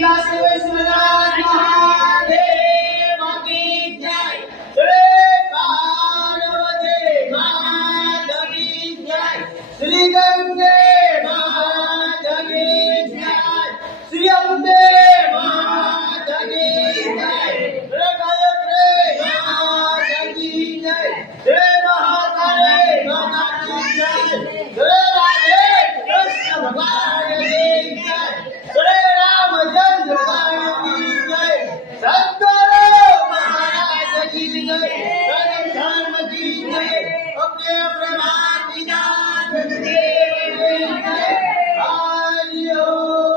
लीलाश्वेश्वराज महादेव की जय। जय पार्वती माता की जय। श्री गंगे माता की जय। श्री अम्बे माता की जय। जय गायत्री माता की जय। जय महाकाली माता की जय। जय राधे कृष्ण भगवान की जय। जय रामचंद्र भगवान की जय। सद्गुरु महाराज की जय। जय धर्म की जय। अपने प्रभात विनाश देव की जय। हरि ओम।